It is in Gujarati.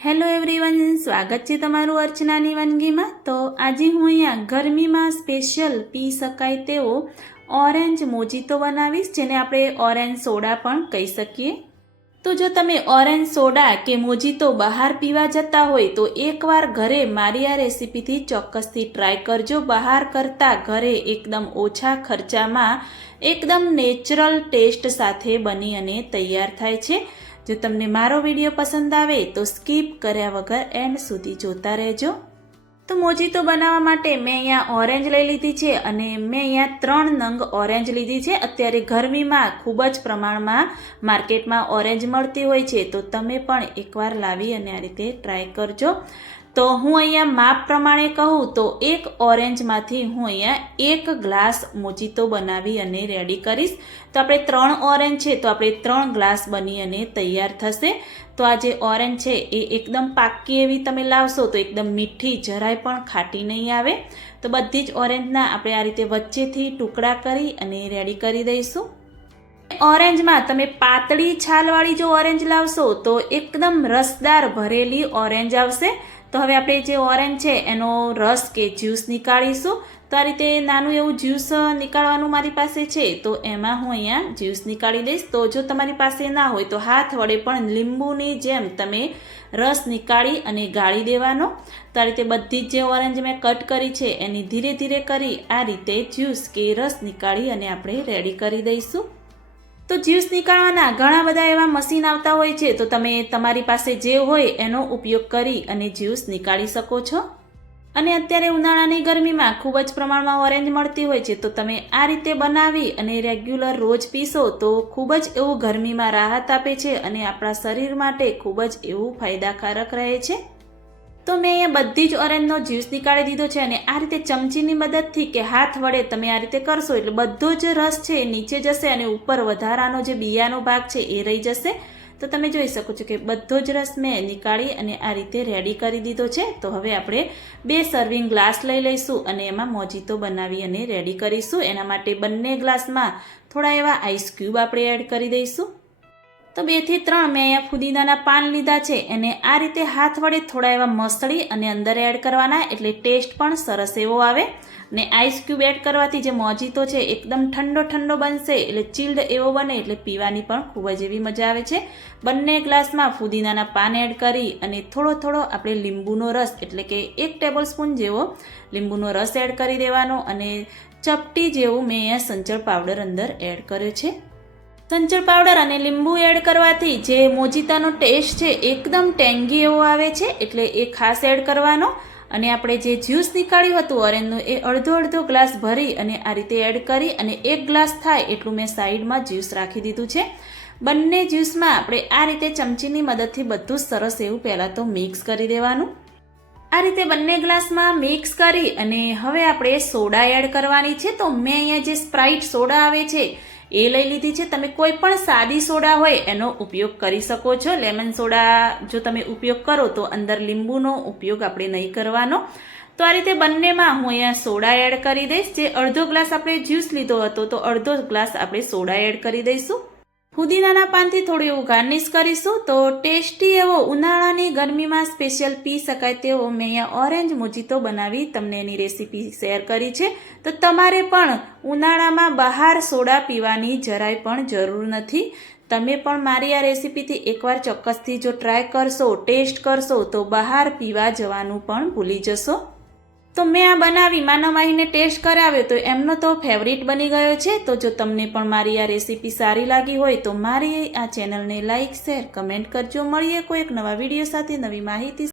હેલો એવરીવન, સ્વાગત છે તમારું અર્ચનાની વાનગીમાં। તો આજે હું અહીંયા ગરમીમાં સ્પેશિયલ પી શકાય તેવો ઓરેન્જ મોજીતો બનાવીશ, જેને આપણે ઓરેન્જ સોડા પણ કહી શકીએ। તો જો તમે ઓરેન્જ સોડા કે મોજીતો બહાર પીવા જતા હોય તો એકવાર ઘરે મારી આ રેસીપીથી ચોક્કસથી ટ્રાય કરજો। બહાર કરતાં ઘરે એકદમ ઓછા ખર્ચામાં એકદમ નેચરલ ટેસ્ટ સાથે બની અને તૈયાર થાય છે। જો તમને મારો વિડીયો પસંદ આવે તો સ્કીપ કર્યા વગર એન્ડ સુધી જોતા રહેજો। તો મોજીતો બનાવવા માટે મેં અહીંયા ઓરેન્જ લઈ લીધી છે અને મેં અહીંયા 3 નંગ ઓરેન્જ લીધી છે। અત્યારે ગરમીમાં ખૂબ જ પ્રમાણમાં માર્કેટમાં ઓરેન્જ મળતી હોય છે, તો તમે પણ એકવાર લાવી અને આ રીતે ટ્રાય કરજો। તો હું અહીંયા માપ પ્રમાણે કહું તો એક ઓરેન્જમાંથી હું અહીંયા 1 ગ્લાસ મોજીતો બનાવી અને રેડી કરીશ। તો આપણે 3 ઓરેન્જ છે તો આપણે 3 ગ્લાસ બની અને તૈયાર થશે। તો આ જે ઓરેન્જ છે એ એકદમ પાકી એવી તમે લાવશો તો એકદમ મીઠી, જરાય પણ ખાટી નહીં આવે। તો બધી જ ઓરેન્જના આપણે આ રીતે વચ્ચેથી ટુકડા કરી અને રેડી કરી દઈશું। ઓરેન્જમાં તમે પાતળી છાલવાળી જો ઓરેન્જ લાવશો તો એકદમ રસદાર ભરેલી ઓરેન્જ આવશે। તો હવે આપણે જે ઓરેન્જ છે એનો રસ કે જ્યુસ નીકાળીશું। તો આ રીતે નાનું એવું જ્યુસ નીકાળવાનું મારી પાસે છે, તો એમાં હું અહીંયા જ્યુસ નીકાળી દઈશ। તો જો તમારી પાસે ના હોય તો હાથ વડે પણ લીંબુની જેમ તમે રસ નીકાળી અને ગાળી દેવાનો। તો આ રીતે બધી જ જે ઓરેન્જ મેં કટ કરી છે એની ધીરે ધીરે કરી આ રીતે જ્યુસ કે રસ નીકાળી અને આપણે રેડી કરી દઈશું। તો જ્યુસ નીકાળવાના ઘણા બધા એવા મશીન આવતા હોય છે, તો તમે તમારી પાસે જે હોય એનો ઉપયોગ કરી અને જ્યુસ નીકાળી શકો છો। અને અત્યારે ઉનાળાની ગરમીમાં ખૂબ જ પ્રમાણમાં ઓરેન્જ મળતી હોય છે, તો તમે આ રીતે બનાવી અને રેગ્યુલર રોજ પીશો તો ખૂબ જ એવું ગરમીમાં રાહત આપે છે અને આપણા શરીર માટે ખૂબ જ એવું ફાયદાકારક રહે છે। તો મેં અહીંયા બધી જ ઓરેન્જનો જ્યુસ નીકાળી દીધો છે અને આ રીતે ચમચીની મદદથી કે હાથ વડે તમે આ રીતે કરશો એટલે બધો જ રસ છે એ નીચે જશે અને ઉપર વધારાનો જે બિયાનો ભાગ છે એ રહી જશે। તો તમે જોઈ શકો છો કે બધો જ રસ મેં નીકાળી અને આ રીતે રેડી કરી દીધો છે। તો હવે આપણે 2 સર્વિંગ ગ્લાસ લઈ લઈશું અને એમાં મોજીતો બનાવી અને રેડી કરીશું। એના માટે બંને ગ્લાસમાં થોડા એવા આઈસ ક્યુબ આપણે એડ કરી દઈશું। તો 2 થી 3 મેં અહીંયા ફુદીનાના પાન લીધા છે, એને આ રીતે હાથ વડે થોડા એવા મસળી અને અંદર એડ કરવાના, એટલે ટેસ્ટ પણ સરસ એવો આવે। ને આઈસ ક્યુબ એડ કરવાથી જે મોજીતો છે એકદમ ઠંડો ઠંડો બનશે, એટલે ચિલ્ડ એવો બને એટલે પીવાની પણ ખૂબ જ એવી મજા આવે છે। બંને ગ્લાસમાં ફુદીનાના પાન એડ કરી અને થોડો થોડો આપણે લીંબુનો રસ એટલે કે 1 ટેબલ સ્પૂન જેવો લીંબુનો રસ એડ કરી દેવાનો અને ચપટી જેવું મેં અહીંયા સંચળ પાવડર અંદર એડ કર્યો છે। સંચળ પાવડર અને લીંબુ એડ કરવાથી જે મોજીતાનો ટેસ્ટ છે એકદમ ટેંગી એવો આવે છે, એટલે એ ખાસ એડ કરવાનો। અને આપણે જે જ્યુસ નીકાળ્યું હતું ઓરેન્જનું એ અડધો ગ્લાસ ભરી અને આ રીતે એડ કરી અને 1 ગ્લાસ થાય એટલું મેં સાઈડમાં જ્યુસ રાખી દીધું છે। બંને જ્યુસમાં આપણે આ રીતે ચમચીની મદદથી બધું સરસ એવું પહેલાં તો મિક્સ કરી દેવાનું। આ રીતે બંને ગ્લાસમાં મિક્સ કરી અને હવે આપણે સોડા એડ કરવાની છે। તો મેં અહીંયા જે સ્પ્રાઇટ સોડા આવે છે એ લઈ લીધી છે। તમે કોઈ પણ સાદી સોડા હોય એનો ઉપયોગ કરી શકો છો। લેમન સોડા જો તમે ઉપયોગ કરો તો અંદર લીંબુનો ઉપયોગ આપણે નહીં કરવાનો। તો આ રીતે બંનેમાં હું અહીંયા સોડા એડ કરી દઈશ। જે અડધો ગ્લાસ આપણે જ્યુસ લીધો હતો તો અડધો ગ્લાસ આપણે સોડા એડ કરી દઈશું। ફુદીનાના પાનથી થોડું એવું ગાર્નિશ કરીશું। તો ટેસ્ટી એવો ઉનાળાની ગરમીમાં સ્પેશિયલ પી શકાય તેવો મેં અહીંયા ઓરેન્જ મોજીતો બનાવી તમને એની રેસીપી શેર કરી છે। તો તમારે પણ ઉનાળામાં બહાર સોડા પીવાની જરાય પણ જરૂર નથી। તમે પણ મારી આ રેસીપીથી એકવાર ચોક્કસથી જો ટ્રાય કરશો, ટેસ્ટ કરશો તો બહાર પીવા જવાનું પણ ભૂલી જશો। તો મેં આ બનાવી માનવ માહીને ટેસ્ટ કરાવ્યો તો એમનો તો ફેવરિટ બની ગયો છે। તો જો તમને પણ મારી આ રેસીપી સારી લાગી હોય તો મારી આ ચેનલને લાઇક, શેર, કમેન્ટ કરજો। મળીએ કોઈ એક નવા વિડીયો સાથે નવી માહિતી